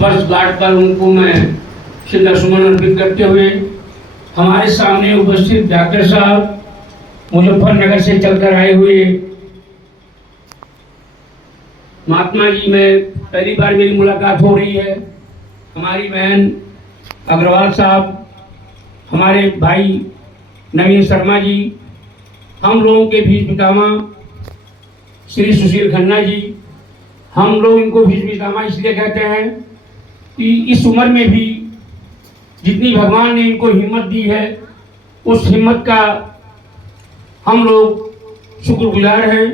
वर्षगांठ पर उनको मैं श्रद्धासुमन अर्पित करते हुए हमारे सामने उपस्थित डॉक्टर साहब, मुजफ्फरनगर से चलकर आए हुए महात्मा जी, में पहली बार मेरी मुलाकात हो रही है। हमारी बहन अग्रवाल साहब, हमारे भाई नवीन शर्मा जी, हम लोगों के भीष्म पितामह श्री सुशील खन्ना जी। हम लोग इनको भीष्म पितामह इसलिए कहते हैं कि इस उम्र में भी जितनी भगवान ने इनको हिम्मत दी है, उस हिम्मत का हम लोग शुक्रगुजार हैं।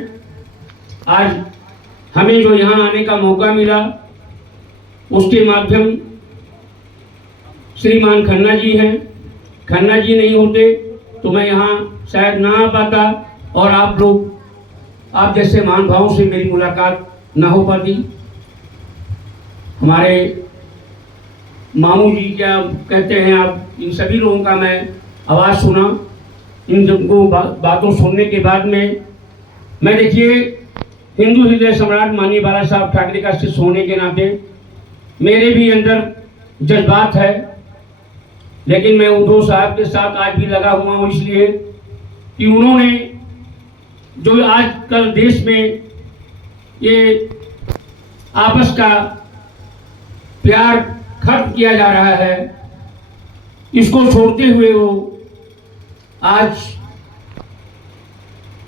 आज हमें जो यहाँ आने का मौका मिला, उसके माध्यम श्रीमान खन्ना जी हैं। खन्ना जी नहीं होते तो मैं यहाँ शायद ना आ पाता और आप लोग, आप जैसे महानुभावों से मेरी मुलाकात ना हो पाती। हमारे मामू जी क्या कहते हैं, आप इन सभी लोगों का मैं आवाज़ सुना। इन सबको बातों सुनने के बाद में मैं, देखिए, हिंदू हृदय सम्राट माननीय बाला साहब ठाकरे का शिष्य होने के नाते मेरे भी अंदर जज्बात है, लेकिन मैं उद्धव साहब के साथ आज भी लगा हुआ हूँ, इसलिए कि उन्होंने जो आजकल देश में ये आपस का प्यार खत्म किया जा रहा है, इसको छोड़ते हुए वो आज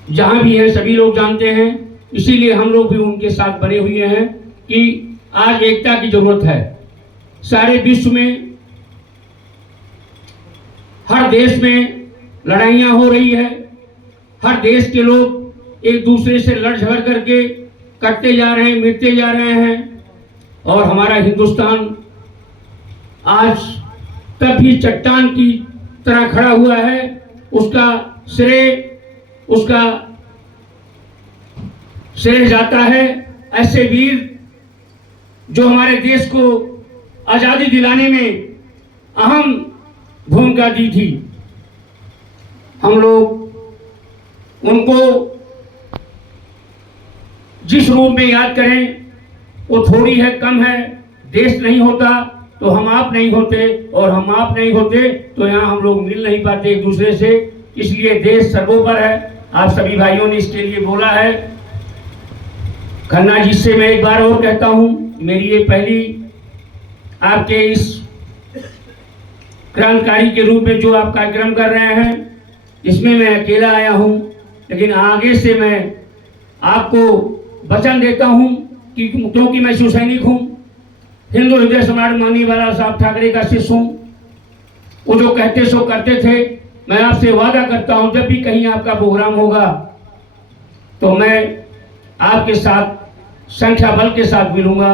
जहाँ भी है सभी लोग जानते हैं, इसीलिए हम लोग भी उनके साथ बने हुए हैं कि आज एकता की जरूरत है। सारे विश्व में, हर देश में लड़ाइयाँ हो रही है, हर देश के लोग एक दूसरे से लड़ झगड़ करके कटते जा रहे हैं, मिटते जा रहे हैं, और हमारा हिंदुस्तान आज तब भी चट्टान की तरह खड़ा हुआ है। उसका श्रेय जाता है ऐसे वीर जो हमारे देश को आज़ादी दिलाने में अहम भूमिका दी थी। हम लोग उनको जिस रूप में याद करें वो थोड़ी है, कम है। देश नहीं होता तो हम आप नहीं होते, और हम आप नहीं होते तो यहाँ हम लोग मिल नहीं पाते एक दूसरे से। इसलिए देश सर्वोपरि है। आप सभी भाइयों ने इसके लिए बोला है। खन्ना जी से मैं एक बार और कहता हूँ, मेरी ये पहली आपके इस क्रांतिकारी के रूप में जो आप कार्यक्रम कर रहे हैं, इसमें मैं अकेला आया हूँ, लेकिन आगे से मैं आपको वचन देता हूँ कि क्योंकि मैं शिव सैनिक हूँ, हिंदू हृदय सम्राट माननीय बाला साहब ठाकरे का शिष्य हूँ। वो जो कहते सो करते थे। मैं आपसे वादा करता हूँ, जब भी कहीं आपका प्रोग्राम होगा तो मैं आपके साथ संख्या बल के साथ मिलूंगा,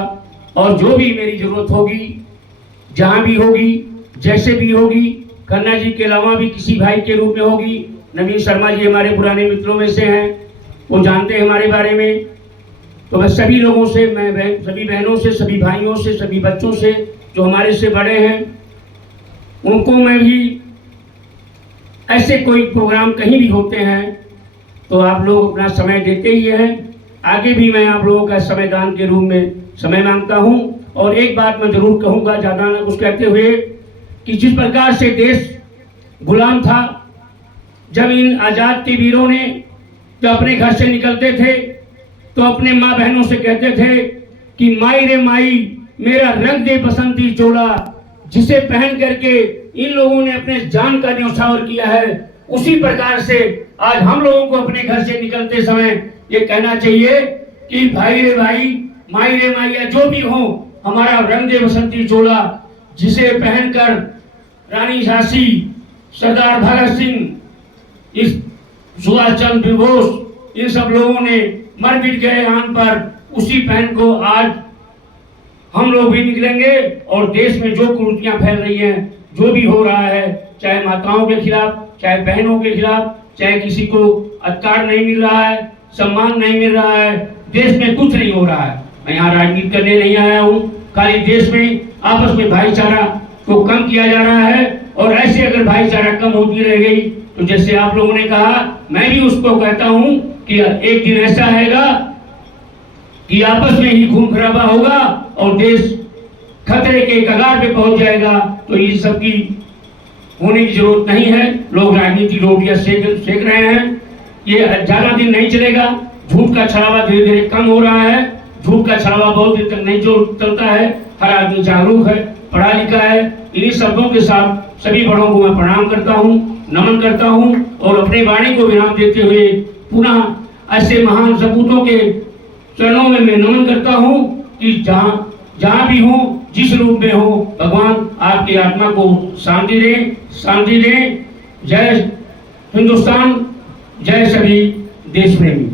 और जो भी मेरी जरूरत होगी, जहाँ भी होगी, जैसे भी होगी, खन्ना जी के अलावा भी किसी भाई के रूप में होगी। नवीन शर्मा जी हमारे पुराने मित्रों में से हैं, वो जानते हैं हमारे बारे में। तो मैं सभी लोगों से, सभी बहनों से, सभी भाइयों से, सभी बच्चों से जो हमारे से बड़े हैं, उनको मैं भी ऐसे कोई प्रोग्राम कहीं भी होते हैं तो आप लोग अपना समय देते ही हैं। आगे भी मैं आप लोगों का समयदान के रूप में समय मांगता हूं। और एक बात मैं जरूर कहूंगा, ज़्यादा ना कुछ कहते हुए, कि जिस प्रकार से देश गुलाम था, जब इन आज़ाद के वीरों ने जब अपने घर से निकलते थे तो अपने माँ बहनों से कहते थे कि माई रे माई मेरा रंग दे बसंती चोला, जिसे पहन करके इन लोगों ने अपने जान का न्यौछावर किया है। उसी प्रकार से आज हम लोगों को अपने घर से निकलते समय ये कहना चाहिए कि भाई रे भाई, माई रे माई, या जो भी हो, हमारा रंग दे बसंती चोला, जिसे पहनकर रानी झांसी, सरदार भगत सिंह, इस सुभाष चंद्र बोस, इन सब लोगों ने मर मिट गए आन पर, उसी पहन को आज हम लोग भी निकलेंगे। और देश में जो कुरीतियां फैल रही हैं, जो भी हो रहा है, चाहे माताओं के खिलाफ, चाहे बहनों के खिलाफ, चाहे किसी को अधिकार नहीं मिल रहा है, सम्मान नहीं मिल रहा है, देश में कुछ नहीं हो रहा है। मैं यहाँ राजनीति करने नहीं आया हूँ, खाली देश में आपस में भाईचारा को कम किया जा रहा है। और ऐसे अगर भाईचारा कम होती रह गई तो जैसे आप लोगों ने कहा, मैं भी उसको कहता हूँ कि एक दिन ऐसा आएगा कि आपस में ही खून खराबा होगा और देश खतरे के कगार पे पहुंच जाएगा तो ये सब की होने की जरूरत नहीं है। लोग राजनीति रोटियां सेक रहे हैं, ये ज्यादा दिन नहीं चलेगा। झूठ का छलावा धीरे धीरे कम हो रहा है। झूठ का छलावा बहुत दिन तक नहीं जो चलता है। हर आदमी जागरूक है, पढ़ा लिखा है। इन्हीं शब्दों के साथ सभी बड़ों को मैं प्रणाम करता हूँ, नमन करता हूँ और अपने वाणी को विराम देते हुए पुनः ऐसे महान सपूतों के चरणों में मैं नमन करता हूँ कि जहाँ भी हो, जिस रूप में हो, भगवान आपकी आत्मा को शांति दे, शांति दे। जय हिंदुस्तान, जय सभी देश प्रेमी।